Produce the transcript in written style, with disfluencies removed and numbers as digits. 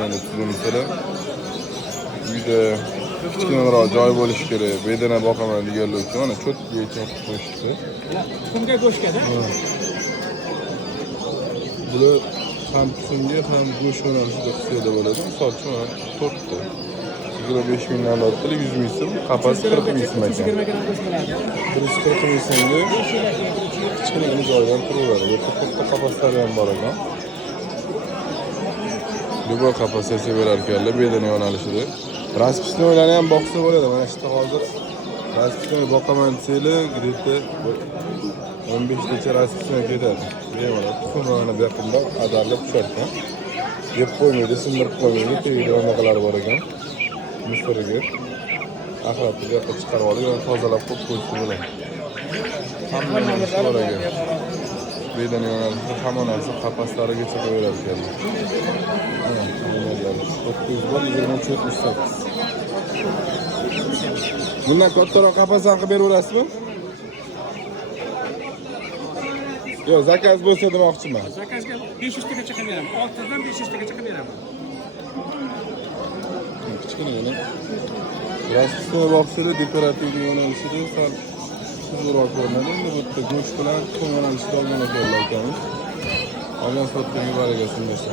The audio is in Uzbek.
Yani sizin uyda kichkinaroq joy bo'lishi kerak. Bedana boqaman deganlar uchun mana cho'tkiga chopib qo'yishdi. Tuxumga go'shtga-da. Bular ham tuxumga ham go'sht yo'nalishida qisada bo'ladi. Misol uchun 4 ta. 25 mingdan ortiq 100 ming so'm, qapas 40 ming so'm ekan. 120 gramm go'sht bo'ladi. 140 ming so'mga kichkina joydan turaveradi. Yerda katta qapaslar ham bor ekan. Bu qapas severar ekanlar bedana yo'nalishida. Raspishnoylarni ham boqsa bo'ladi. Mana shu hozir raspishnoy boqaman desanglar, greta 15 tacha raspishnoy ketadi. Bemalol tuxumlarni bu yoqda adarlab pishirgan. Yeb qo'ymaydi, sindirib qo'ymaydi. Tegida onaqalar bor ekan. Misriga axlatni bu yoqqa chiqarib olib, tozalab qo'yib qo'ysa bo'ladi. Hamma narsa bor ekan. Bedana yo'nalishida hamma narsa qapaslarigacha qo'yiladi ekan. Mana nimalar? 978. Bundan kattaroq qapasdan qilib beraverasizmi? Yo'q, zakaz bo'lsa demoqchiman. Zakazga 500 tagacha qilib beraman. 6 dan 500 tagacha qilib beraman. Kichkinagina. Raspishnoy boqsada dekorativ yo'nalishida sal tuzroq ko'rinadi. Endi bu yerda go'sht bilan tuxum yo'nalishida olgan ekanlar ekanmiz. Olgan sotdagi baraga sindirsin.